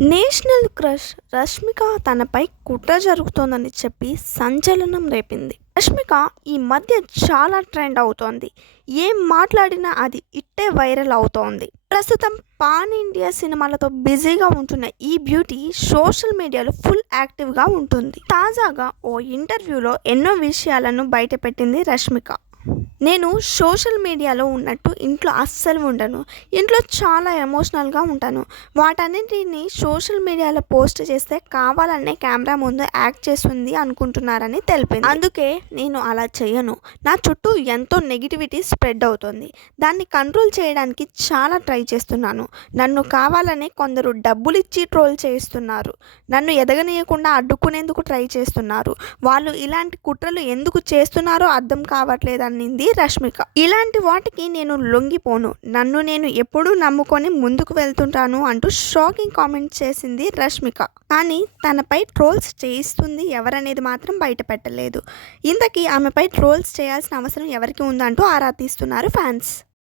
National crush Rashmika తనపై కుట్ర జరుగుతోందని చెప్పి సంచలనం రేపింది. రష్మిక ఈ మధ్య చాలా ట్రెండ్ అవుతోంది. ఏం మాట్లాడినా అది ఇట్టే వైరల్ అవుతోంది. ప్రస్తుతం పాన్ ఇండియా సినిమాలతో బిజీగా ఉంటున్న ఈ బ్యూటీ సోషల్ మీడియాలో ఫుల్ యాక్టివ్గా ఉంటుంది. తాజాగా ఓ ఇంటర్వ్యూలో ఎన్నో విషయాలను బయటపెట్టింది రష్మిక. నేను సోషల్ మీడియాలో ఉన్నట్టు ఇంట్లో అస్సలు ఉండను. ఇంట్లో చాలా ఎమోషనల్గా ఉంటాను. వాటన్నిటిని సోషల్ మీడియాలో పోస్ట్ చేస్తే కావాలనే కెమెరా ముందు యాక్ట్ చేస్తుంది అనుకుంటున్నారని తెలిపింది. అందుకే నేను అలా చేయను. నా చుట్టూ ఎంతో నెగిటివిటీ స్ప్రెడ్ అవుతుంది. దాన్ని కంట్రోల్ చేయడానికి చాలా ట్రై చేస్తున్నాను. నన్ను కావాలనే కొందరు డబ్బులు ఇచ్చి ట్రోల్ చేస్తున్నారు. నన్ను ఎదగనీయకుండా అడ్డుకునేందుకు ట్రై చేస్తున్నారు. వాళ్ళు ఇలాంటి కుట్రలు ఎందుకు చేస్తున్నారో అర్థం కావట్లేదనింది రష్మిక. ఇలాంటి వాటికి నేను లొంగిపోను. నన్ను నేను ఎప్పుడూ నమ్ముకొని ముందుకు వెళ్తుంటాను అంటూ షాకింగ్ కామెంట్ చేసింది రష్మిక. కానీ తనపై ట్రోల్స్ చేయిస్తుంది ఎవరనేది మాత్రం బయట పెట్టలేదు ఇంతకీ ఆమెపై ట్రోల్స్ చేయాల్సిన అవసరం ఎవరికి ఉందంటూ ఆరా తీస్తున్నారు ఫ్యాన్స్.